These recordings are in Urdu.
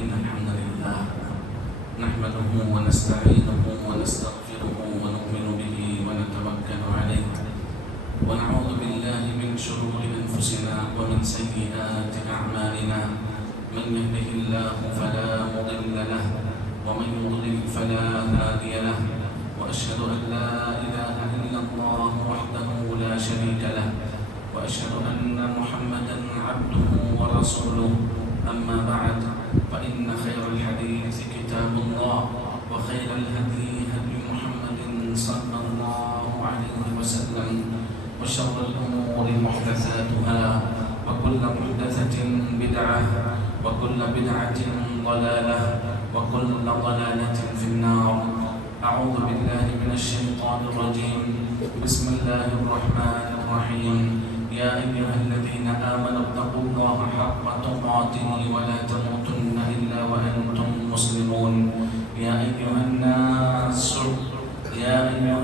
إن الحمد لله نحمده ونستعينه ونستغفره ونؤمن به ونتوكل عليه ونعوذ بالله من شرور أنفسنا ومن سيئات أعمالنا من يهده الله فلا مضل له ومن يضلل فلا هادي له وأشهد أن لا إله إلا الله وحده لا شريك له وأشهد أن محمدا عبده ورسوله أما بعد فإن خير الحديث كتاب الله وخير الهدي هدي محمد صلى الله عليه وسلم وشر الأمور محدثاتها وكل محدثة بدعة وكل بدعة ضلالة وكل ضلالة في النار. أعوذ بالله من الشيطان الرجيم. بسم الله الرحمن الرحيم. يا أيها الذين آمنوا اتقوا الله حق تقاته ولا تموتن إلا وأنتم مسلمون. يا أيها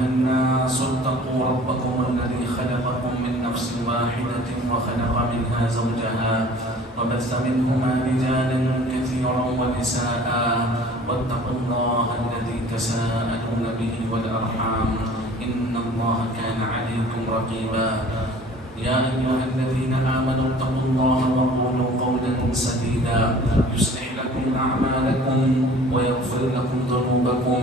الناس اتقوا ربكم الذي خلقكم من نفس واحدة وخلق منها زوجها وبث منهما رجالا كثيرا ونساء واتقوا الله الذي تساءلون به والأرحام إن الله كان عليكم رقيبا. يا أيها الذين آمنوا اتقوا الله وقولوا قولا سديدا يصلح لكم أعمالكم ويغفر لكم ذنوبكم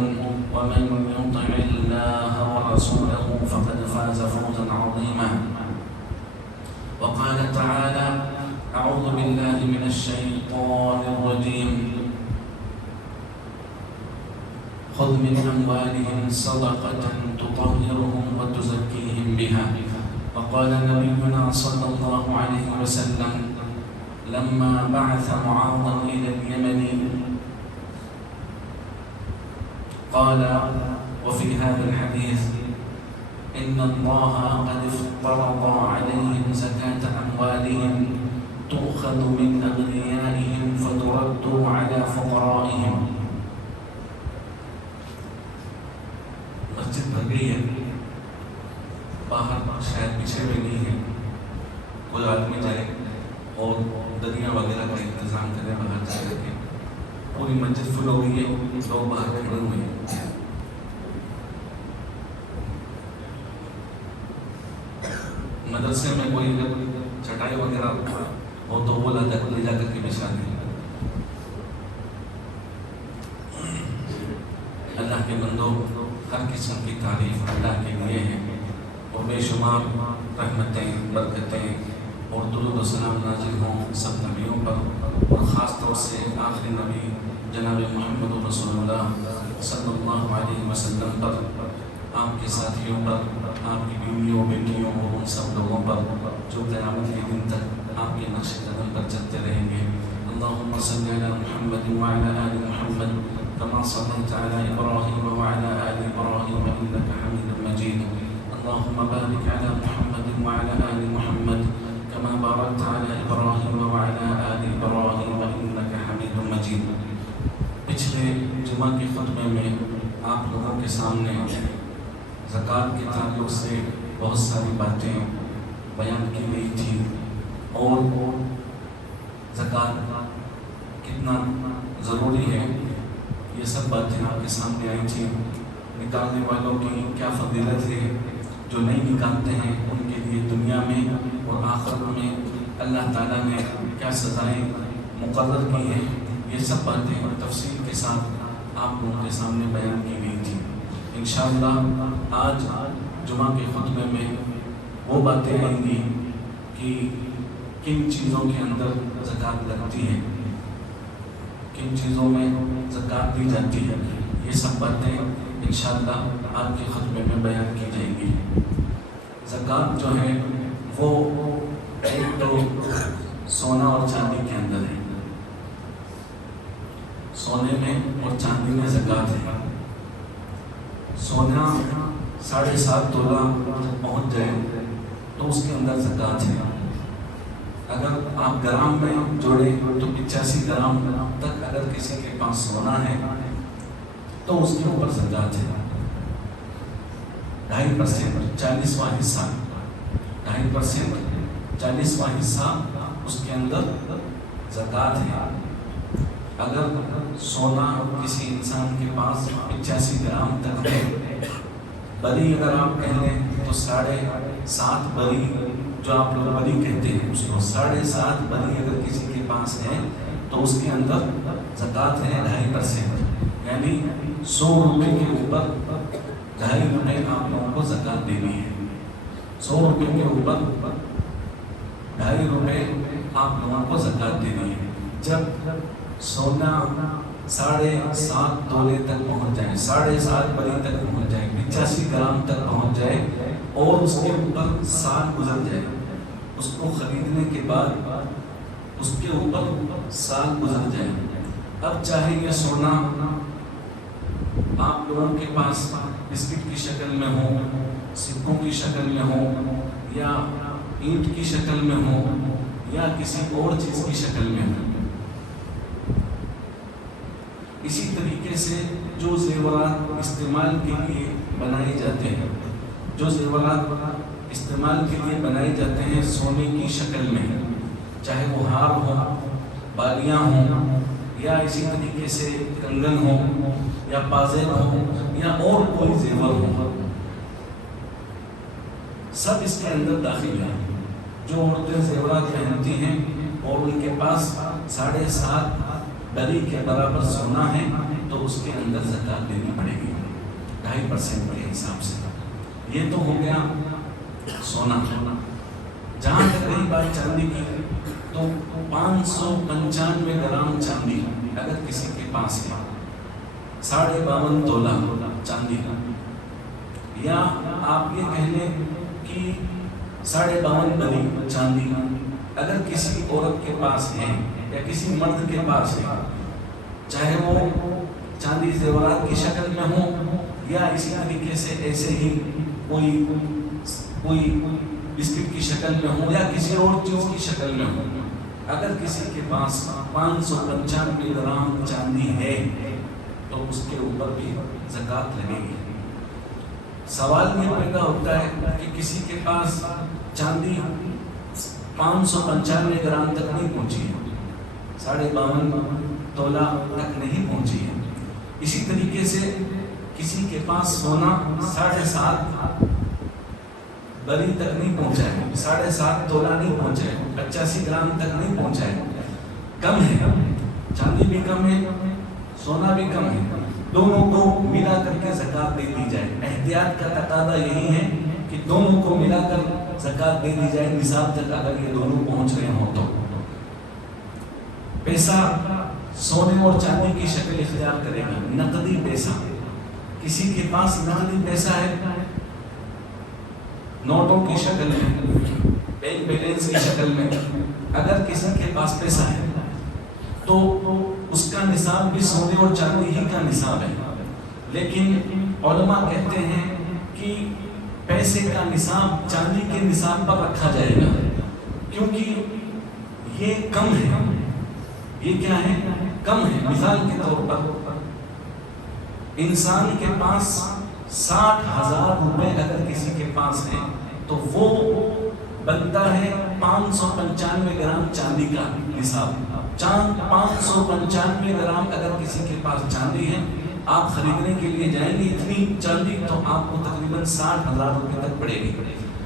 ومن يطع الله ورسوله فقد فاز فوزا عظيما. وقال تعالى: أعوذ بالله من الشيطان الرجيم. خذ من أموالهم صدقة تطهرهم وتزكيهم بها. وقال نبينا صلى الله عليه وسلم لما بعث معاذا إلى اليمن قال وفي هذا الحديث: إن الله قد افترض عليهم زكاة أموالهم تؤخذ من أغنيائهم فترد على فقرائهم. مسجد بن گئی ہے، باہر شاید پیچھے میں نہیں ہے، کوئی آدمی جائے اور دریا وغیرہ کا انتظام کرے باہر جا کر کے. پوری مسجد فل ہو گئی ہے، لوگ باہر کھڑے ہوئے ہیں. مدرسے میں کوئی اگر چٹائی وغیرہ ہو تو وہ لے جا کر کے بچھا دیں. اللہ کے بندوں، ہر قسم کی تعریف اللہ کے لیے ہے اور بے شمار رحمتیں، برکتیں اور درود و سلام نازل ہوں سب نبیوں پر، اور خاص طور سے آخری نبی جناب محمد رسول اللہ صلی اللہ علیہ وسلم پر، آپ کے ساتھیوں پر، آپ کی بیویوں، بیٹیوں اور ان سب لوگوں پر جو قیامت کے دن تک آپ کے نقش قدم پر چلتے رہیں گے. اللہم صلی علی محمد وعلی آل محمد كما صليت على إبراهيم وعلى آل إبراهيم إنك حميد مجيد. اللهم بارك على محمد وعلى آل محمد كما باركت على إبراهيم وعلى آل إبراهيم إنك حميد مجيد. پچھلے جمعہ کے خطبے میں آپ لوگوں کے سامنے زکوٰۃ کے تعلق سے بہت ساری باتیں بیان کی گئی تھی اور زکوٰۃ کتنا ضروری ہے یہ سب باتیں آپ کے سامنے آئی تھیں. نکالنے والوں کی کیا فضیلت ہے، جو نہیں نکالتے ہیں ان کے لیے دنیا میں اور آخرت میں اللہ تعالیٰ نے کیا سزائیں مقرر کی ہیں، یہ سب باتیں اور تفصیل کے ساتھ آپ لوگوں کے سامنے بیان کی گئی تھی. انشاءاللہ آج جمعہ کے خطبے میں وہ باتیں آئیں گی کہ کن چیزوں کے اندر زکوٰۃ لگتی ہے، کن چیزوں میں زکوٰۃ دی جاتی ہے. یہ سب باتیں انشاءاللہ آج کے خطبے میں بیان کی جائیں گی. زکوٰۃ جو ہے وہ ایک تو سونا اور چاندی کے اندر ہے. سونے میں اور چاندی میں زکوٰۃ ہے. سونا 7.5 تولہ پہنچ جائے تو اس کے اندر زکوٰۃ ہے. اگر آپ گرام میں جوڑیں تو 85 گرام تک اگر کسی کے پاس سونا ہے تو اس کے اوپر زکوٰۃ ہے. 2.5% 40واں حصہ 2.5% 40واں حصہ اس کے اندر زکوٰۃ ہے. اگر سونا کسی انسان کے پاس 85 گرام تک ہے، بری اگر آپ کہہ لیں تو 7.5 بری، جو آپ لوگ بری کہتے ہیں اس کو 7.5 بری اگر کسی کے پاس ہے تو اس کے اندر زکوٰۃ ہے 2.5%، یعنی 100 روپے کے اوپر 2.5 روپے آپ لوگوں کو زکوٰۃ دینی ہے۔ 100 روپے کے اوپر 2.5 روپے آپ لوگوں کو زکوٰۃ دینی ہے۔ جب سونا 7.5 تولے تک پہنچ جائے، 7.5 بری تک پہنچ جائے، 85 گرام تک پہنچ جائے اور اس کے اوپر سال گزر جائے، اس کو خریدنے کے بعد اس کے اوپر سال گزر جائے، اب چاہے یہ سونا آپ لوگوں کے پاس بسکٹ کی شکل میں ہو، سکوں کی شکل میں ہو، یا اینٹ کی شکل میں ہو، یا کسی اور چیز کی شکل میں ہو، اسی طریقے سے جو زیورات استعمال کے لیے بنائے جاتے ہیں، جو زیورات استعمال کے لیے بنائے جاتے ہیں سونے کی شکل میں، چاہے وہ ہار ہو، بالیاں ہوں، یا اسی طریقے سے کنگن ہو، یا پازیب ہو، یا اور کوئی زیور ہو، سب اس کے اندر داخل ہیں۔ جو عورتیں زیورات پہنتی ہیں اور ان کے پاس 7.5 بری کے برابر سونا ہے تو اس کے اندر زکوٰۃ دینی پڑے گی 2.5% کے حساب سے۔ یہ تو ہو گیا سونا۔ جہاں تک رہی بات چاندی کی تو 595 گرام چاندی اگر کسی کے پاس ہے، 52.5 تولہ چاندی، یا آپ یہ کہہ لیں کہ 52.5 بری چاندی اگر کسی عورت کے پاس ہے یا کسی مرد کے پاس ہے، چاہے وہ چاندی زیورات کی شکل میں ہو یا اسی طریقے سے ایسے ہی کوئی بسکٹ کی شکل میں ہو یا کسی اور چیز کی شکل میں ہو، اگر کسی کے پاس 595 گرام چاندی ہے تو اس کے اوپر بھی زکوٰۃ لگے گی۔ سوال یہ پیدا ہوتا ہے کہ کسی کے پاس چاندی 595 گرام تک نہیں پہنچی ہے، 52.5 تولہ تک نہیں پہنچی ہے، اسی طریقے سے کسی کے پاس سونا 7.5 بری تک نہیں پہنچا ہے، 7.5 تولہ نہیں پہنچا ہے، 85 گرام تک نہیں پہنچا ہے، کم ہے، چاندی بھی کم ہے، سونا بھی کم ہے، دونوں کو ملا کر کے زکوٰۃ دے دی جائے۔ احتیاط کا تقاضا یہی ہے کہ دونوں کو ملا کر زکوٰۃ دے دی جائے نصاب تک اگر یہ دونوں پہنچ رہے ہوں تو۔ پیسہ سونے اور چاندی کی شکل اختیار کرے گا، نقدی پیسہ۔ کسی کے پاس نقدی پیسہ ہے نوٹوں کی شکل میں، بینک بیلنس کی شکل میں، اگر کسی کے پاس پیسہ ہے تو اس کا نصاب بھی سونے اور چاندی ہی کا نصاب ہے، لیکن علماء کہتے ہیں کہ پیسے کا نصاب چاندی کے نصاب پر رکھا جائے گا، کیونکہ یہ کم ہے۔ یہ کیا ہے؟ کم ہے۔ مثال کے طور پر انسان کے پاس 60,000 روپے اگر کسی کے پاس ہے تو وہ بنتا ہے 595 گرام چاندی کا نصاب۔ 595 گرام اگر کسی کے پاس چاندی ہے، آپ خریدنے کے لیے جائیں گے اتنی چاندی تو آپ کو تقریباً 60,000 روپے تک پڑے گی۔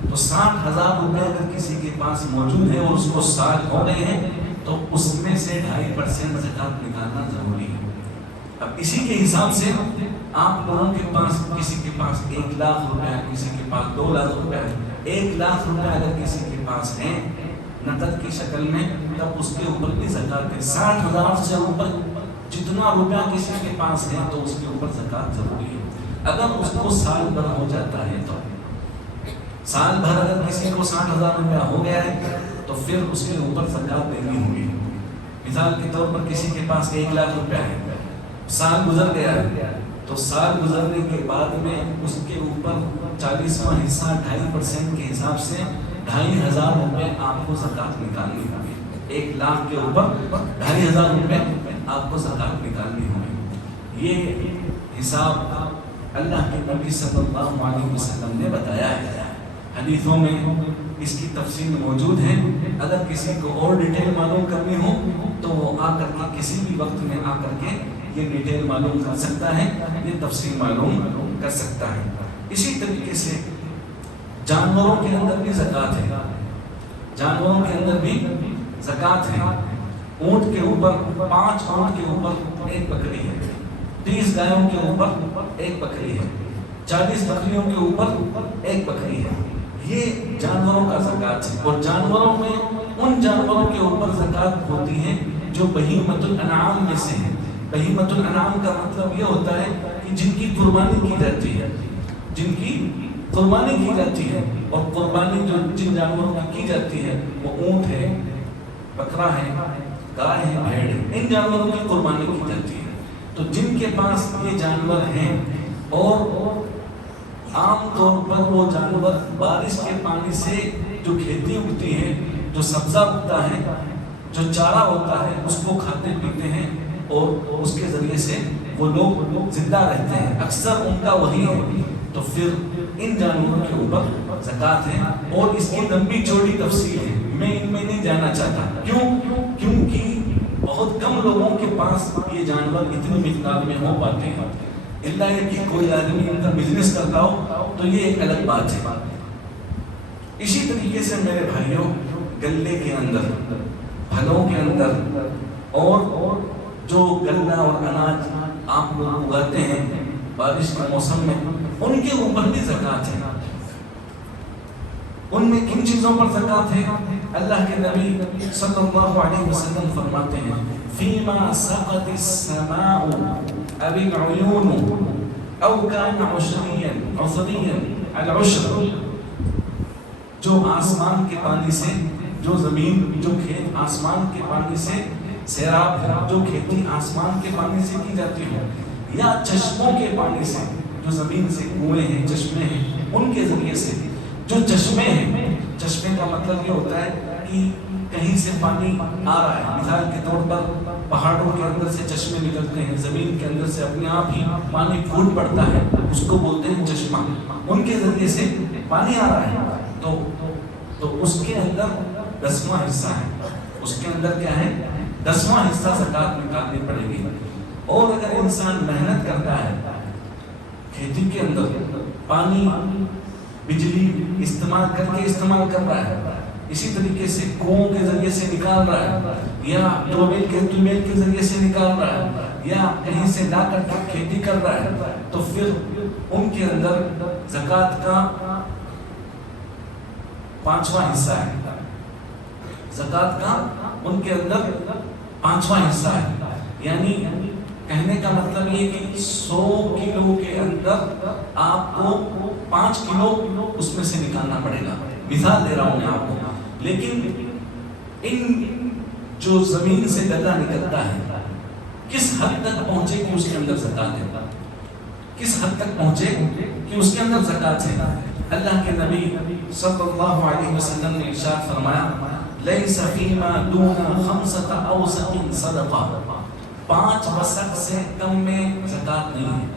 تو 60,000 روپے اگر کسی کے پاس موجود ہے اور اس کو سال ہو گئے ہیں تو اس میں سے 2.5% زکوٰۃ نکالنا ضروری ہے۔ اب اسی کے حساب سے آپ لوگوں کے پاس کسی کے پاس 1 لاکھ روپے، کسی کے پاس 2 لاکھ روپے، 1 لاکھ روپے اگر کسی کے پاس ہے نقد کی شکل میں، تب اس کے اوپر بھی زکوٰۃ ہے۔ 60,000 سے اوپر جتنا روپیہ کسی کے پاس ہے تو اس کے اوپر زکوٰۃ ضروری ہے۔ اگر اس کو سال بھر ہو جاتا ہے تو سال بھر اگر کسی کو 60,000 روپیہ ہو گیا ہے تو پھر اس کے اوپر زکوٰۃ دینی ہوگی۔ مثال کے طور پر کسی کے پاس 1 لاکھ روپیہ ہے، سال گزر گیا ہے تو سال گزرنے کے بعد میں اس کے اوپر 40واں حصہ 2.5% کے حساب سے 2,500 روپے آپ کو زکوٰۃ نکالنی ہوگی۔ 1 لاکھ کے اوپر 2,500 روپے آپ کو زکوٰۃ نکالنی ہوگی۔ یہ حساب اللہ کے نبی صلی اللہ علیہ وسلم نے بتایا ہے۔ حدیثوں میں اس کی تفصیل موجود ہے. اگر کسی کو اور ڈیٹیل معلوم کرنی ہو تو وہ آ کر کے کسی بھی وقت میں آ کر کے یہ ڈیٹیل معلوم کر سکتا ہے, یہ تفصیل معلوم کر سکتا ہے. اسی طریقے سے جانوروں کے اندر بھی زکوٰۃ ہے, جانوروں کے اندر بھی زکوٰۃ ہے. اونٹ کے اوپر 5 اونٹ کے اوپر 1 بکری ہے, 30 گایوں کے اوپر 1 بکری ہے, 40 بکریوں کے اوپر 1 بکری ہے. یہ جانوروں کا زکوٰۃ ہے. اور جانوروں میں ان جانوروں کے اوپر زکوٰۃ ہوتی ہے جو بہیمۃ الانعام میں سے ہیں. بہیمۃ الانعام کا مطلب یہ ہوتا ہے کہ جن کی قربانی کی جاتی ہے, جن کی قربانی کی جاتی ہے. اور قربانی جو جن جانوروں کی جاتی ہے وہ اونٹ ہے, بکرا ہے, گائے ہے, بھیڑ ہے, ان جانوروں کی قربانی کی جاتی ہے. تو جن کے پاس یہ جانور ہیں اور عام طور پر وہ جانور بارش کے پانی سے جو کھیتی اگتی ہے, جو سبزہ اگتا ہے, جو چارہ ہوتا ہے, اس کو کھاتے پیتے ہیں اور اس کے ذریعے سے وہ لوگ زندہ رہتے ہیں, اکثر ان کا وہی ہے. تو پھر ان جانوروں کے اوپر زکوٰۃ ہے. اور اس کی لمبی چوڑی تفصیل ہے, میں ان میں نہیں جانا چاہتا. کیونکہ بہت کم لوگوں کے پاس یہ جانور اتنی مقدار میں ہو پاتے ہیں. اللہ یہ کہ کوئی آدمی ان کا بزنس کرتا ہو تو یہ ایک الگ بات ہے. اسی طریقے سے میرے بھائیوں, گلے کے اندر, پھلوں کے اندر اور جو گلہ اور اناج آپ لوگ اگاتے ہیں بارش کے موسم میں, ان کے اوپر بھی زکوٰۃ ہے. ان میں کن چیزوں پر زکوٰۃ ہے؟ اللہ کے نبی صلی اللہ علیہ وسلم فرماتے ہیں فیما سقط السماء او العیون او کان عشریا العشر, جو آسمان کے پانی سے, جو زمین, جو کھیت آسمان کے پانی سے سیراب ہو, جو کھیتی آسمان کے پانی سے کی جاتی ہو, یا چشموں کے پانی سے, جو زمین سے کنویں ہیں, چشمے ہیں, ان کے ذریعے سے جو چشمے ہیں. چشمے کا مطلب یہ ہوتا ہے کہ کہیں سے پانی آ رہا ہے. مثال کے طور پر پہاڑوں کے اندر سے چشمے نکلتے ہیں, زمین کے اندر سے اپنے آپ ہی پانی پھوٹ پڑتا ہے, اس کو بولتے ہیں چشمہ. ان کے ذریعے سے پانی آ رہا ہے تو اس کے اندر 10واں حصہ ہے. اس کے اندر کیا ہے؟ 10واں حصہ زکوٰۃ نکالنی پڑے گی. اور اگر انسان محنت کرتا ہے کھیتی کے اندر, پانی بجلی استعمال کر رہا ہے, اسی طریقے سے کنووں کے ذریعے سے نکال رہا ہے, یا ٹیوب ویل کے ذریعے سے نکال رہا ہے, یا کہیں سے لا کر کے کھیتی کر رہا ہے, تو پھر ان کے اندر زکوٰۃ کا 5واں حصہ ہے. زکوٰۃ کا ان کے اندر 5واں حصہ ہے. یعنی کہنے کا مطلب یہ کہ 100 کلو کے اندر آپ کو 5 کلو اس میں سے نکالنا پڑے گا. مثال دے رہا ہوں میں آپ کو. لیکن ان جو زمین سے گلہ نکلتا ہے کس حد تک پہنچے کہ اس کے اندر زکوٰۃ ہے, کس حد تک پہنچے کہ اس کے اندر زکوٰۃ ہے. اللہ کے نبی صلی اللہ علیہ وسلم نے ارشاد فرمایا لیس فیما دون 5 اوسق صدقہ, 5 وسق سے کم میں زکوٰۃ نہیں ہے.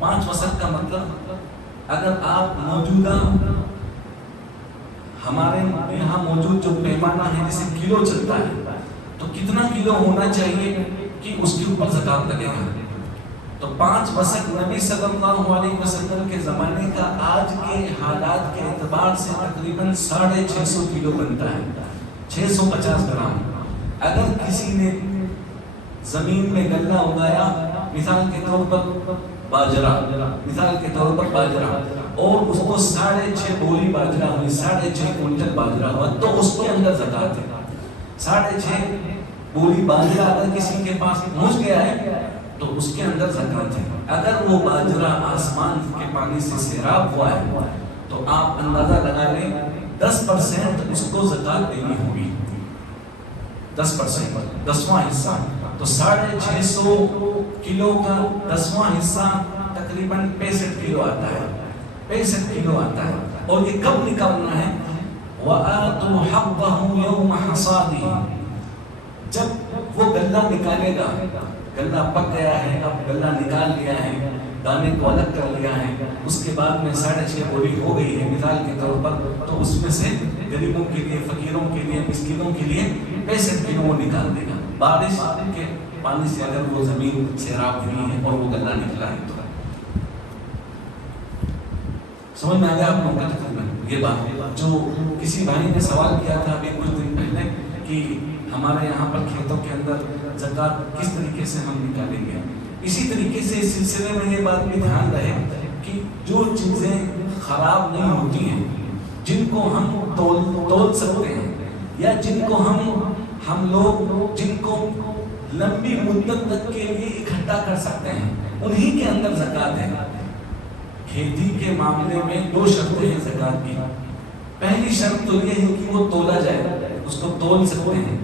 5 وسق کا مطلب اگر آپ موجودہ ہمارے یہاں موجود جو پیمانہ ہے جیسے کلو چلتا ہے تو کتنا کلو ہونا چاہیے کہ اس کے اوپر زکوٰۃ لگے گا. تو 5 وسق نبی صلی اللہ علیہ وسلم کے زمانے کا آج کے حالات کے اعتبار سے تقریباً 650 کلو بنتا ہے, 650 گرام. اگر کسی نے زمین میں گلہ اگایا, مثال کے طور پر باجرہ, اور اس کو 6.5 بوری باجرہ ہوئی, 6.5 کنٹل باجرہ ہوا, تو اس کے اندر زکوٰۃ ہے. 6.5 بوری باجرہ اگر کسی کے پاس پہنچ گیا ہے تو اس کے اندر زکوٰۃ ہے. اگر وہ باجرہ آسمان کے پانی سے سیراب ہوا ہے تو آپ اندازہ لگا لیں 10% اس کو زکوٰۃ دینی ہوگی. 10%, 10واں حصہ. تو 650 کلو کا 10واں حصہ تقریباً 65 کلو آتا ہے. 65 کلو آتا ہے. اور یہ کب نکالنا ہے؟ وَآتُوا حَقَّهُ يَوْمَ حَصَادِهِ, جب وہ غلہ نکالے گا، غلہ پک گیا ہے، اب غلہ نکال لیا ہے، دانے کو الگ کر لیا ہے، اس کے بعد میں 6.5 بوری ہو گئی ہے مثال کے طور پر، تو اس میں سے غریبوں کے لیے، فقیروں کے لیے، مسکینوں کے لیے 65 کلو وہ نکال دے گا۔ بارش کے پانی سے اگر وہ زمین سیراب ہوئی ہے اور وہ غلہ نکلا ہے تو سمجھ میں آ گیا آپ لوگوں کا تقریباً یہ بات؟ جو کسی بھائی نے سوال کیا تھا ابھی کچھ دن پہلے کہ ہمارے یہاں پر کھیتوں کے اندر زکوٰۃ کس طریقے سے ہم نکالیں گے، اسی طریقے سے اس سلسلے میں یہ بات بھی دھیان رہے کہ جو چیزیں خراب نہیں ہوتی ہیں، جن کو ہم تول سکتے ہیں، یا جن کو ہم لوگ جن کو لمبی مدت تک کے لیے اکٹھا کر سکتے ہیں، انہی کے اندر زکوٰۃ ہے۔ کھیتی کے معاملے میں 2 شرطیں ہیں زکوٰۃ کی۔ پہلی شرط تو یہ ہے کہ وہ تولا جائے، اس کو تول سکتے ہیں۔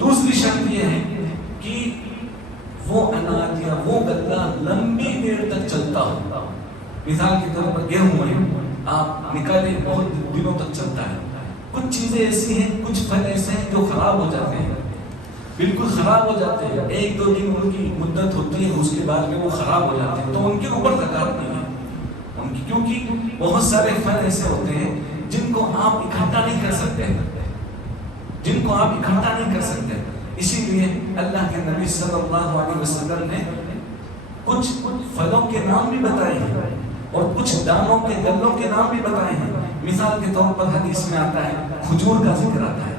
دوسری شرط یہ ہے کہ وہ اناج یا وہ غلہ لمبی دیر تک چلتا ہو۔ مثال کے طور پر گیہوں ہے، آپ نکالیں بہت دنوں تک چلتا ہے۔ کچھ چیزیں ایسی ہیں، کچھ پھل ایسے ہیں جو خراب ہو جاتے ہیں، بالکل خراب ہو جاتے ہیں، 1-2 دن ان کی مدت ہوتی ہے، اس کے بعد میں وہ خراب ہو جاتے ہیں، تو ان کے اوپر زکوٰۃ نہیں ہے ان کی، کیونکہ بہت سارے پھل ایسے ہوتے ہیں جن کو آپ اکٹھا نہیں کر سکتے، اسی لیے اللہ کے نبی صلی اللہ علیہ وسلم نے کچھ پھلوں کے نام بھی بتائے ہیں اور کچھ دانوں کے گلوں کے نام بھی بتائے ہیں۔ مثال کے طور پر حدیث میں آتا ہے، کھجور کا ذکر آتا ہے،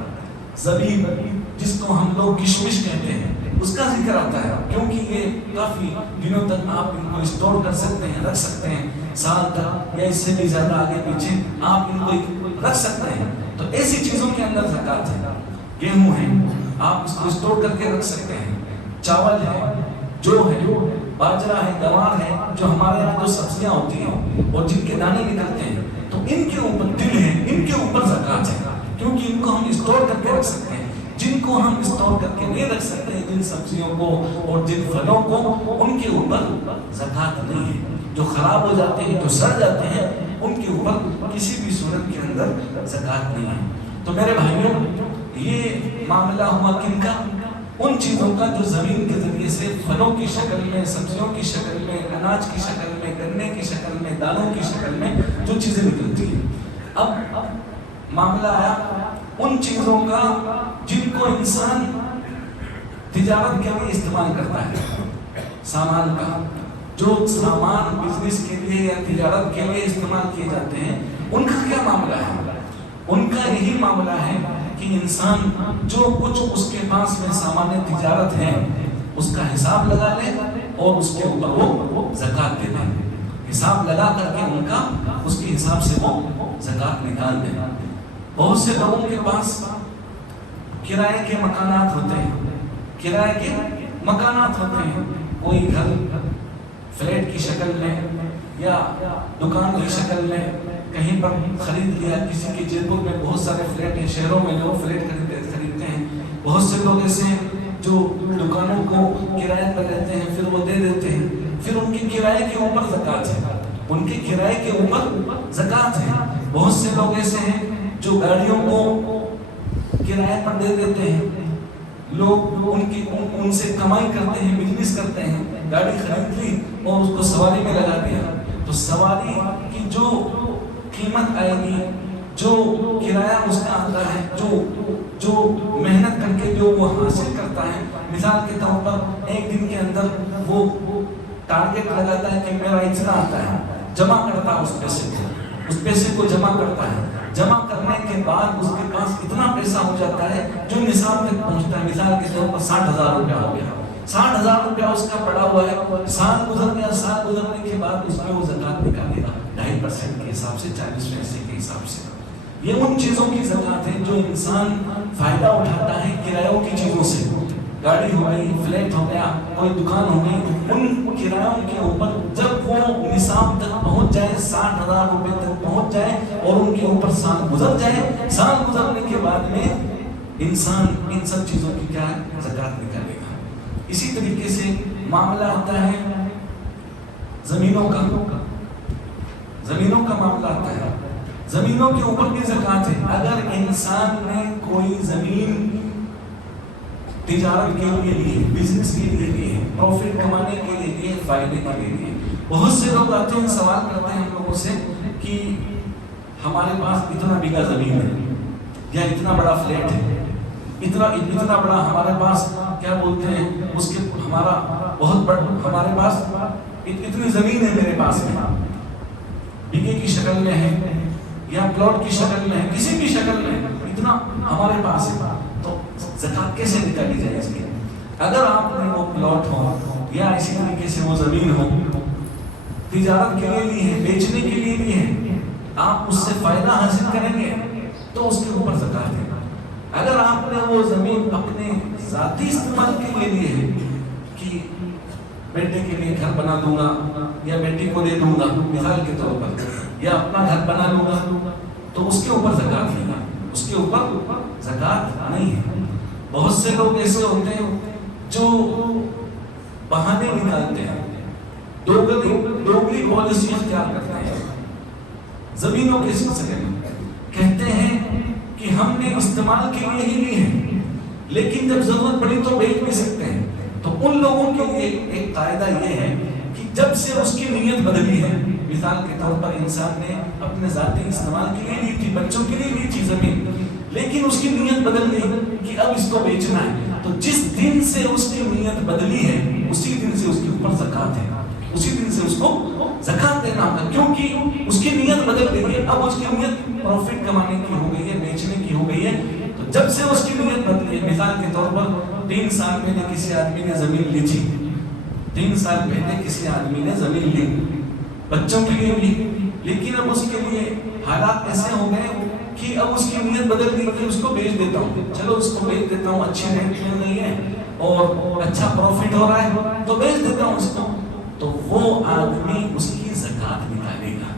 زبیب جس کو ہم لوگ کشمش کہتے ہیں، اس کا ذکر آتا ہے، کیونکہ یہ کافی دنوں تک آپ ان کو اسٹور کر سکتے ہیں، رکھ سکتے ہیں، سال تک یا اس سے بھی زیادہ آگے پیچھے آپ ان کو رکھ سکتے ہیں، تو ایسی چیزوں کے اندر زکوٰۃ ہے۔ گیہوں ہے، آپ اس کو اسٹور کر کے رکھ سکتے ہیں، چاول ہے، جو ہے، باجرہ ہے، گوار ہے، جو ہمارے یہاں جو سبزیاں ہوتی ہیں اور جن کے دانے نکلتے ہیں، تو ان کے اوپر تل ہے، ان کے اوپر زکوٰۃ ہے، کیونکہ ان کو ہم اسٹور کر کے رکھ سکتے ہیں۔ جن کو ہم اسٹور کر کے نہیں رکھ سکتے، جن سبزیوں کو اور جن پھلوں کو، ان کے اوپر زکوٰۃ نہیں ہے۔ جو خراب ہو جاتے ہیں، جو سڑ جاتے ہیں، ان کے اوپر کسی بھی صورت کے اندر زکوٰۃ نہیں ہے۔ تو میرے بھائیوں، یہ معاملہ ہوا کن کا؟ ان چیزوں کا جو زمین کے ذریعے سے پھلوں کی شکل میں، سبزیوں کی شکل میں، اناج کی شکل میں، گنے کی شکل میں، دانوں کی شکل میں جو چیزیں نکلتی ہیں۔ اب معاملہ آیا ان چیزوں کا جن کو انسان تجارت کے لیے استعمال کرتا ہے، سامان کا، جو سامان بزنس کے لیے یا تجارت کے لیے استعمال کیے جاتے ہیں، ان کا کیا معاملہ ہے؟ ان کا یہی معاملہ ہے کہ انسان جو کچھ اس کے پاس میں سامان تجارت ہے، اس کا حساب لگا لے اور اس کے اوپر وہ زکوٰۃ دے دے، حساب لگا کر کے ان کا اس کے حساب سے وہ زکوٰۃ نکال دے۔ بہت سے لوگوں کے پاس کرائے کے مکانات ہوتے ہیں، کوئی گھر فلیٹ کی شکل میں یا دکان کی شکل میں کہیں پر خرید لیا، کسی کے جے پور میں بہت سارے فلیٹ ہیں، شہروں میں لوگ فلیٹ خریدتے ہیں، بہت سے لوگ ایسے ہیں جو دکانوں کو کرائے پر لیتے ہیں، پھر وہ دے دیتے ہیں، پھر ان کی کرائے کے اوپر زکوٰۃ ہے، ان کے کرائے کے اوپر زکوٰۃ ہے۔ بہت سے لوگ ایسے ہیں جو گاڑیوں کو کرائے پر دے دیتے ہیں، لوگ ان سے کمائی کرتے ہیں، بزنس کرتے ہیں، گاڑی خرید لی اور اس کو سواری میں لگا دیا، تو سواری کی جو قیمت آئے گی، جو کرایہ اس کا آتا ہے، جو محنت کر کے جو وہ حاصل کرتا ہے، مثال کے طور پر ایک دن کے اندر وہ ٹارگیٹ لگاتا ہے کہ میرا اتنا آتا ہے، جمع کرتا ہے اس پیسے کو جمع کرتا ہے، جمع کرنے کے بعد اس کے پاس اتنا پیسہ ہو جاتا ہے جو نصاب تک پہنچتا ہے، مثال کے طور پر 60,000 روپیہ ہو گیا، 60,000 روپیہ اس کا پڑا ہوا ہے، سال گزر گیا، سال گزرنے کے بعد اس میں وہ زکوٰۃ نکالے گا 2.5% کے حساب سے، 40 پیسے کے حساب سے۔ یہ ان چیزوں کی زکوٰۃ ہے جو انسان فائدہ اٹھاتا ہے کرایوں کی چیزوں سے، گاڑی ہو گئی، فلیٹ ہو گیا، کوئی دکان ہو گئی، ان کرایوں کے اوپر جب وہ نصاب تک پہنچ جائے، 60,000 روپے تک پہنچ جائے اور ان کے اوپر سال گزر جائے، سال گزرنے کے بعد میں انسان ان سب چیزوں کی کیا ہے؟ زکوٰۃ نکالے گا۔ اسی طریقے سے معاملہ آتا ہے زمینوں کا معاملہ آتا ہے، زمینوں کے اوپر بھی زکوٰۃ ہے۔ اگر انسان نے کوئی زمین تجارت کے لیے بزنس کے لیے پروفٹ کمانے کے لیے فائدے کے لیے. بہت سے لوگ آتے ہیں سوال کرتے ہیں ہم لوگوں سے کہ ہمارے پاس اتنا بیگھہ زمین ہے یا اتنا بڑا فلیٹ ہے, اتنا بڑا ہمارے پاس کیا بولتے ہیں اس کے ہمارا بہت بڑا ہمارے پاس اتنی زمین ہے میرے پاس میں, بیگھے کی شکل میں ہے یا پلاٹ کی شکل میں ہے, کسی بھی شکل میں اتنا ہمارے پاس ہے, تو زکات کیسے نکالی جائے اس کی؟ اگر آپ نے وہ پلاٹ ہو یا اسی طریقے سے وہ زمین ہو, تجارت کے لیے لی ہے, بیچنے کے لیے لی ہے, آپ اس سے فائدہ حاصل کریں گے تو اس کے اوپر زکات ہے. اگر آپ نے وہ زمین اپنے ذاتی استعمال کے لیے لی ہے کہ بیٹے کے لیے گھر بنا دوں گا یا بیٹی کو دے دوں گا مثال کے طور پر, یا اپنا گھر بنا لوں گا, تو اس کے اوپر زکات نہیں ہے, اس کے اوپر زکات نہیں ہے. بہت سے لوگ ایسے ہوتے ہیں جو بہانے نکالتے ہیں, دوگلی پالیسی اختیار کرتے ہیں زمینوں کے سلسلے میں. کہتے ہیں کہ ہم نے استعمال کے لیے ہی لی ہے لیکن جب ضرورت پڑی تو بیچ بھی سکتے ہیں. تو ان لوگوں کے لیے ایک قاعدہ یہ ہے کہ جب سے اس کی نیت بدلی ہے, مثال کے طور پر انسان نے اپنے ذاتی استعمال کے لیے لی تھی, بچوں کے لیے لی تھی زمین, لیکن اس کی نیت بدل گئی کہ اب اس کو بیچنا ہے, تو جس دن سے اس کی نیت بدلی ہے اسی دن سے اس کے اوپر زکات ہے, اسی دن سے اس کو زکات دینا ہوگا, کیونکہ اس کی نیت بدل گئی ہے. اب اس کی نیت پروفٹ کمانے کی ہو گئی ہے, بیچنے کی ہو گئی ہے, تو جب سے اس کی نیت بدلی ہے, مثال کے طور پر 3 سال پہلے کسی آدمی نے زمین لی تھی, 3 سال پہلے کسی آدمی نے زمین لی بچوں کے لیے لی, لیکن اب اس کے لیے حالات ایسے ہو گئے کہ اب اس کی نیت بدل گئی کہ اس کو بیچ دیتا ہوں, چلو اس کو بیچ دیتا ہوں, اچھی ریٹ مل رہی ہے اور اچھا پروفٹ ہو رہا ہے تو بیچ دیتا ہوں اس کو. تو وہ آدمی اس کی زکات نکالے گا.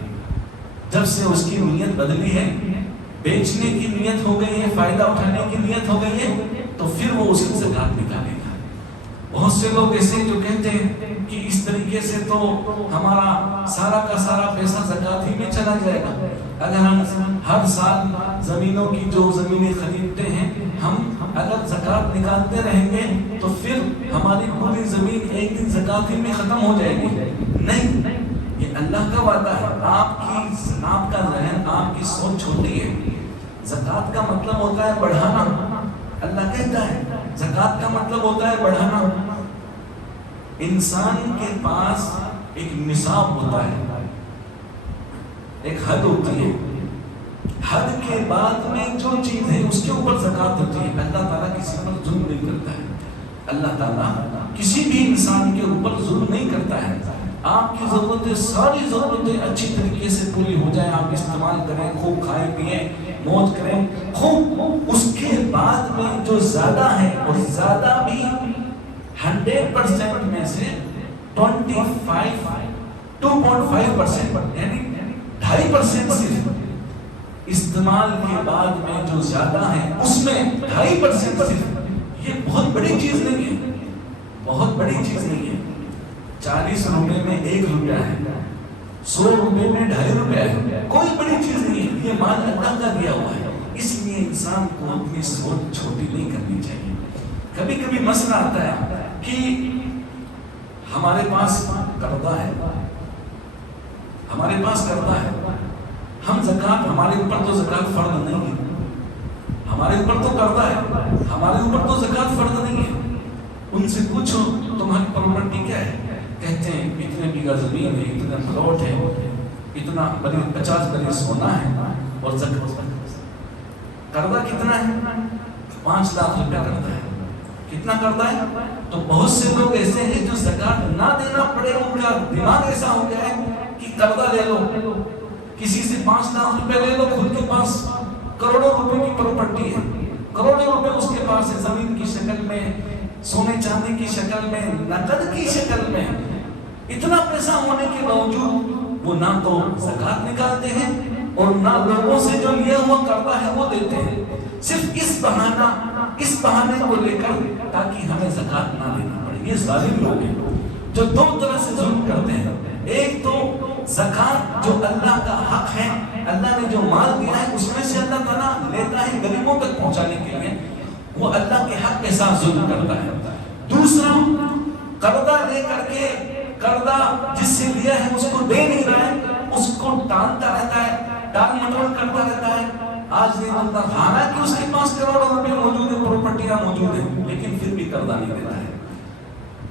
جب سے اس کی نیت بدلی ہے, بیچنے کی نیت ہو گئی ہے, فائدہ اٹھانے کی نیت ہو گئی ہے, تو پھر وہ اس کی زکات نکالے گا. بہت سے لوگ ایسے جو کہتے ہیں کہ اس طریقے سے تو ہمارا سارا کا سارا پیسہ زکات ہی میں چلا جائے گا. اگر ہم ہر سال زمینوں کی جو زمینیں خریدتے ہیں ہم اگر زکات نکالتے رہیں گے تو پھر ہماری پوری زمین ایک دن زکات ہی میں ختم ہو جائے گی. نہیں, یہ اللہ کا وعدہ ہے. آپ کا ذہن, آپ کی سوچ چھوٹی ہے. زکات کا مطلب ہوتا ہے بڑھانا. اللہ کہتا ہے زکات کا مطلب ہوتا ہے بڑھانا. انسان کے پاس ایک نصاب ہوتا ہے, ایک حد ہوتی ہے, حد کے بعد میں جو چیز ہے اس کے اوپر زکات ہوتی ہے. اللہ تعالیٰ کسی پر ظلم نہیں کرتا ہے, اللہ تعالیٰ کسی بھی انسان کے اوپر ظلم نہیں کرتا ہے. آپ کی ضرورتیں, ساری ضرورتیں اچھی طریقے سے پوری ہو جائیں, آپ استعمال کریں, خوب کھائیں پیئیں, موج کریں خوب, اس کے بعد میں جو زیادہ ہے اور زیادہ بھی 100% میں سے 2.5% یعنی 2.5% صرف استعمال کے بعد میں جو زیادہ ہے اس میں 2.5% صرف. یہ بہت بڑی چیز نہیں ہے, بہت بڑی چیز نہیں ہے. 40 روپے میں 1 روپیہ ہے, 100 روپے میں 2.5 روپیہ ہے, کوئی بڑی چیز نہیں ہے. یہ مال اللہ کا دیا ہوا ہے, اس لیے انسان کو اپنی سوچ چھوٹی نہیں کرنی چاہیے. کبھی کبھی مسئلہ آتا ہے کہ ہمارے پاس قرضہ ہے, ہمارے پاس قرضہ ہے, ہم زکات, ہمارے اوپر تو زکات فرض نہیں ہے, ہمارے اوپر تو قرضہ ہے, ہمارے اوپر تو زکات فرض نہیں ہے. ان سے پوچھو تمہاری پراپرٹی کیا ہے, کہتے ہیں اتنے بیگھہ زمین ہے, اتنا پلاٹ ہے, اتنا 50 بری سونا ہے, اور قرضہ کتنا ہے, 5 لاکھ روپیہ قرضہ ہے. کتنا قرضہ ہے؟ تو بہت سے لوگ ایسے ہیں جو زکات نہ دینا پڑے, ان کا دماغ ایسا ہو گیا ہے کہ قرضہ لے لو, کسی سے 5 لاکھ روپے لے لو, خود کے پاس کروڑوں روپے کی پراپرٹی ہے, کروڑوں روپے اس کے پاس ہے, زمین کی شکل میں, سونے چاندی کی شکل میں, نقد کی شکل میں. اتنا پیسہ ہونے کے باوجود وہ نہ تو زکات نکالتے ہیں اور نہ لوگوں سے جو لیا ہوا قرضہ ہے وہ دیتے ہیں, صرف اس بہانے کو لے کر تاکہ ہمیں زکات نہ لینا پڑے. یہ ظالم لوگ ہیں جو 2 طرح سے ظلم کرتے ہیں. ایک تو زکات جو اللہ کا حق ہے, اللہ نے جو مال دیا ہے اس میں سے اللہ تعالیٰ لیتا ہے غریبوں تک پہنچانے کے لیے, وہ اللہ کے حق کے ساتھ ظلم کرتا ہے. دوسرا قرضہ لے کر کے قرضہ جس سے لیا ہے اس کو دے نہیں رہا ہے, اس کو ٹالتا رہتا ہے, ٹال مٹول کرتا رہتا ہے, آج نہیں بنتا, حالانکہ اس کے پاس کروڑوں روپے موجود ہیں, پراپرٹیاں موجود ہیں, لیکن پھر بھی قرضہ نہیں دیتا ہے.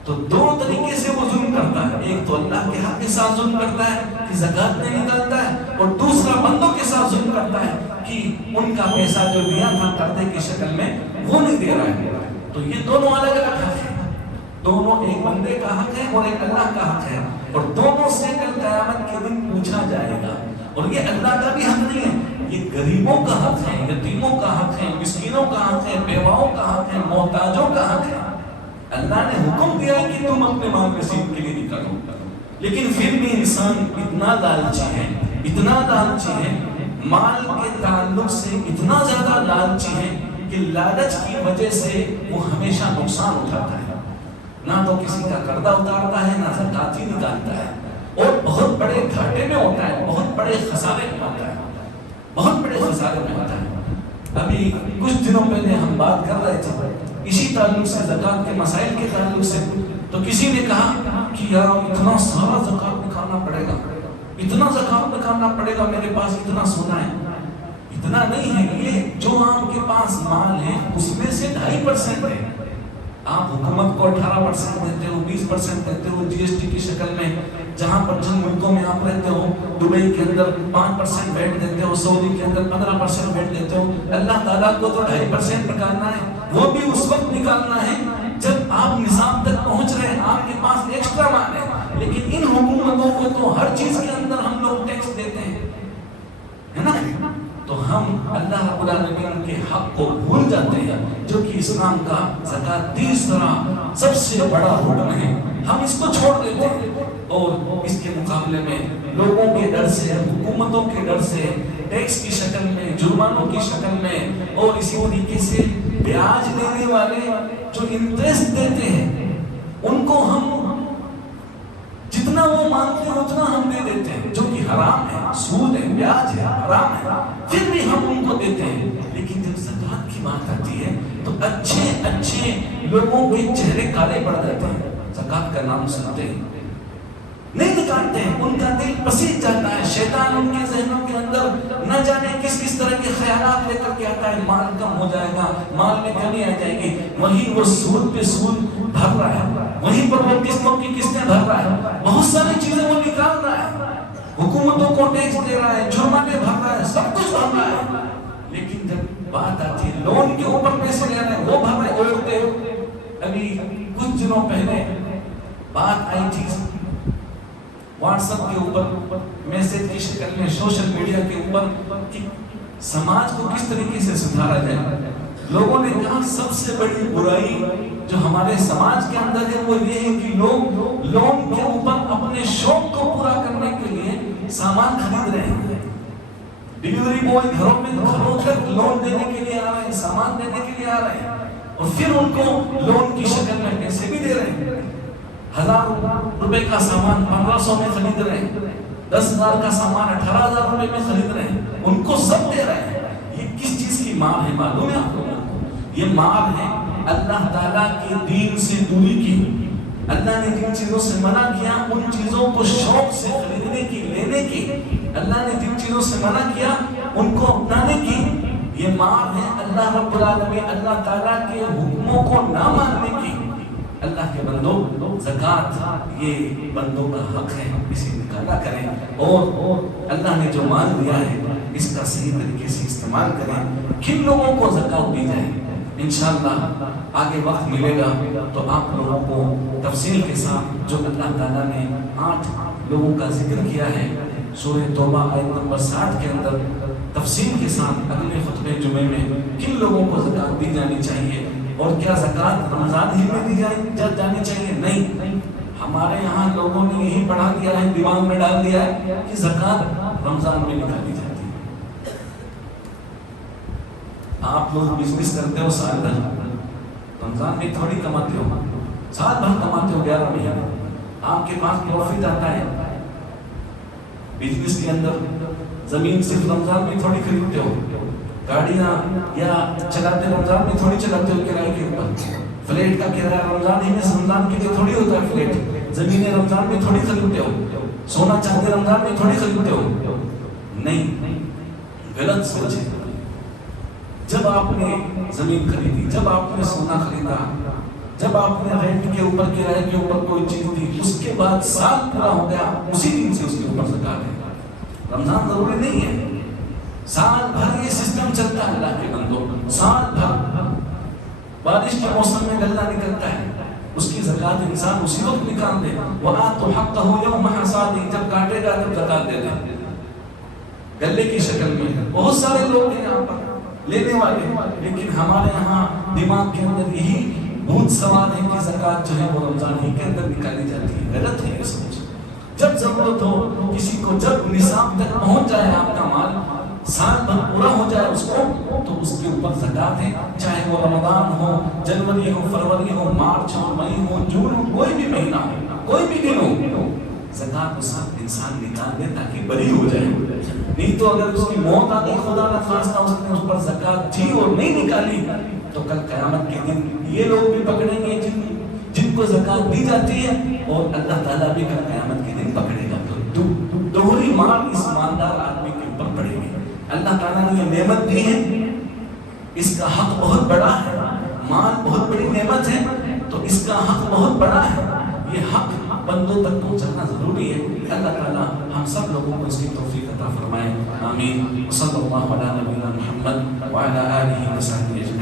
تو دو طریقے سے وہ ظلم کرتا ہے, ایک تو اللہ کے حق کے ساتھ ظلم کرتا ہے کہ زکات نہیں نکالتا ہے, اور دوسرا بندوں کے ساتھ ظلم کرتا ہے کہ ان کا پیسہ جو دیا تھا قرضے کی شکل میں وہ نہیں دے رہا ہے. تو یہ دونوں الگ الگ حق ہیں, دونوں ایک بندے کا حق ہے اور ایک اللہ کا حق ہے, اور دونوں سے کل قیامت کے دن پوچھا جائے گا. اور یہ اللہ کا بھی حق نہیں ہے, یہ غریبوں کا حق ہے, یتیموں کا حق ہے, مسکینوں کا حق ہے, بیواؤں کا حق ہے, محتاجوں کا حق ہے. اللہ نے حکم دیا کہ تم اپنے مال نصیب کے لیے نکالو, لیکن پھر بھی انسان اتنا لالچی ہے, اتنا لالچی ہے, مال کے تعلق سے اتنا زیادہ لالچی ہے کہ لالچ کی وجہ سے وہ ہمیشہ نقصان اٹھاتا ہے. نہ تو کسی کا قرضہ اتارتا ہے, نہ زکات ہی نکالتا ہے, اور بہت بڑے گھاٹے میں ہوتا ہے, بہت بڑے خسارے میں ہوتا ہے, بہت بڑے خسارے میں ہوتا ہے. ابھی کچھ دنوں پہلے ہم بات کر رہے تھے اسی تعلق سے, زکات کے مسائل کے تعلق سے, تو کسی نے کہا کہ یار اتنا سارا زکات نکالنا پڑے گا, اتنا زکات نکالنا پڑے گا, میرے پاس اتنا سونا ہے. اتنا نہیں ہے, یہ جو آپ کے پاس مال ہے اس میں سے 2.5% ہے. آپ حکومت کو 18% دیتے ہو, 20% دیتے ہو جی ایس ٹی کی شکل میں, جہاں پر جن ملکوں میں آپ رہتے ہو, دبئی کے اندر 5% ویٹ دیتے ہو, سعودی کے اندر 15% ویٹ دیتے ہو. اللہ تعالیٰ کو تو 2.5% نکالنا ہے, وہ بھی اس وقت نکالنا ہے جب آپ نصاب تک پہنچ رہے ہیں, آپ کے پاس ایکسٹرا مال ہے. لیکن ان حکومتوں کو تو ہر چیز کے اندر ہم لوگ ٹیکس دیتے ہیں, ہے نا, تو ہم اللہ رب العالمین کے حق کو بھول جاتے ہیں, جو کہ اسلام کا زکات تیسرا سب سے بڑا حکم ہے. ہم اس کو چھوڑ دیتے ہیں, اور اس کے مقابلے میں لوگوں کے ڈر سے, حکومتوں کے ڈر سے, ٹیکس کی شکل میں, جرمانوں کی شکل میں, اور اسی طریقے سے بیاج دینے والے جو انٹرسٹ دیتے ہیں ان کو ہم جتنا وہ مانگتے ہیں اتنا ہم دے دیتے ہیں, جو کہ حرام ہے, سود ہے, بیاج ہے, حرام ہے, پھر بھی ہم ان کو دیتے ہیں. لیکن جب زکات کی بات آتی ہے تو اچھے اچھے لوگوں کے چہرے کالے پڑ جاتے ہیں, زکات کا نام سنتے ہیں نہیں نکالتے ہیں, ان کا دل پسیج جاتا ہے, شیطان ان کے ذہنوں کے اندر نہ جانے کس کس طرح کے خیالات لے کر کے آتا ہے, مال کم ہو جائے گا, مال میں کمی آ جائے گی. وہیں وہ سود پہ سود بھر رہا ہے, وہیں پر وہ قسطوں کی قسطیں بھر رہا ہے, بہت ساری چیزیں وہ نکال رہا ہے, حکومتوں کو ٹیکس دے رہا ہے, جرمانے بھر رہا ہے, سب کچھ بھر رہا ہے. لیکن جب بات آتی ہے لون کے اوپر پیسے لے رہے ہیں, وہ بھر رہے عورتیں. ابھی کچھ دنوں پہلے بات آئی تھی واٹس ایپ کے اوپر, میسج کی شکل میں, سوشل میڈیا کے اوپر, کہ سماج کو کس طریقے سے سدھارا جائے. لوگوں نے کہا سب سے بڑی برائی جو ہمارے سماج کے اندر ہے وہ یہ ہے کہ لوگ لون کے اوپر اپنے شوق کو پورا کرنے کے لیے سامان خرید رہے ہیں. ڈیلیوری بوائے گھروں تک لون دینے کے لیے آ رہے ہیں, سامان دینے کے لیے آ رہے ہیں, اور پھر ان کو لون کی شکل میں پیسے بھی دے رہے ہیں. 1000 روپے کا سامان 1500 میں خرید رہے ہیں, 10,000 کا سامان 18,000 روپے میں خرید رہے ہیں, ان کو سب دے رہے ہیں. یہ کس چیز کی مار ہے معلوم ہے آپ کو؟ یہ مار ہے اللہ تعالیٰ کے دین سے دوری کی. اللہ نے جن چیزوں سے منع کیا ان چیزوں کو شوق سے خریدنے کی, لینے کی, اللہ نے جن چیزوں سے منع کیا ان کو اپنانے کی, یہ مار ہے اللہ رب العالمین اللہ تعالیٰ کے حکموں کو نہ ماننے کی. اللہ کے بندوں, زکات یہ بندوں کا حق ہے, اسے نکالا کریں, اور اللہ نے جو مال دیا ہے اس کا صحیح طریقے سے استعمال کریں. کن لوگوں کو زکات دی جائے, انشاءاللہ آگے وقت ملے گا تو آپ لوگوں کو تفصیل کے ساتھ جو اللہ تعالیٰ نے 8 لوگوں کا ذکر کیا ہے سورہ توبہ آیت نمبر 60 کے اندر, تفصیل کے ساتھ اگلے خطبہ جمعے میں کن لوگوں کو زکات دی جانی چاہیے, اور کیا زکات رمضان ہی میں دی جانی چاہیے؟ نہیں, ہمارے یہاں لوگوں نے یہی پڑھا دیا ہے, دماغ میں ڈال دیا ہے کہ زکات رمضان میں نکالی جاتی ہے. آپ لوگ بزنس کرتے ہو سال بھر, رمضان میں تھوڑی کماتے ہو, سال بھر کماتے ہو 11 مہینے, آپ کے پاس پروفٹ آتا ہے. بزنس کے اندر زمین صرف رمضان میں تھوڑی خریدتے ہو, گاڑیاں یا چلاتے رمضان میں تھوڑی چلاتے ہو کرائے کے اوپر. فلیٹ کا کرایہ رمضان ہی میں رمضان کے لیے تھوڑی ہوتا ہے فلیٹ. زمینیں رمضان میں تھوڑی خریدتے ہو. سونا چاندی رمضان میں تھوڑی خریدتے ہو. نہیں، غلط سوچے. جب آپ نے زمین خریدی، جب آپ نے سونا خریدا، جب آپ نے رینٹ کے اوپر کرائے کے اوپر کوئی چیز دی، اس کے بعد سال پورا ہو گیا، اسی دن سے اس کے اوپر زکات ہے. رمضان ضروری نہیں ہے، سال بھر یہ سسٹم چلتا ہے اللہ کے بندوں. سال بھر بارش کے موسم میں غلہ نکلتا ہے، اس کی زکات انسان اسی وقت نکال دے. وَآتُوا حَقَّهُ يَوْمَ حَصَادِهِ، جب کاٹے گا تب زکات دے دے گلے کی شکل میں. بہت سارے لوگ ہیں یہاں پر لینے والے، لیکن ہمارے یہاں دماغ کے اندر یہی بھوت سوال ہے کہ زکات جو ہے وہ رمضان ہی کے اندر نکالی جاتی ہے. غلط ہے یہ سوچ. جب ضرورت ہو کسی کو، جب نصاب تک پہنچ جائے آپ کا مال، سال بھر پورا ہو جائے اس کو، تو اس کے اوپر زکات ہے. چاہے وہ رمضان ہو، جنوری ہو، فروری ہو، مارچ ہو، مئی ہو، جون ہو، کوئی بھی مہینہ ہو، کوئی بھی دن ہو، زکات اس وقت انسان نکال دے تاکہ بری ہو جائے. نہیں تو اگر اس کی موت آ گئی، خدا نہ خواستہ اس نے اس پر زکات دی اور نہیں نکالی، تو کل قیامت کے دن یہ لوگ بھی پکڑیں گے جن کو زکات دی جاتی ہے، اور اللہ تعالیٰ بھی کل قیامت کے دن پکڑے گا. تو دوہری مار اس مالدار آدمی کے اوپر پڑے گی. اللہ تعالیٰ نے یہ نعمت دی ہے، اس کا حق بہت بڑا ہے. مال بہت بڑی نعمت ہے، تو اس کا حق بہت بڑا ہے. یہ حق بندوں تک پہنچانا ضروری ہے. اللہ تعالیٰ ہم سب لوگوں کو اس کی توفیق عطا فرمائے. آمین. صلی اللہ علیہ محمد وعلی آلہ وصحبہ.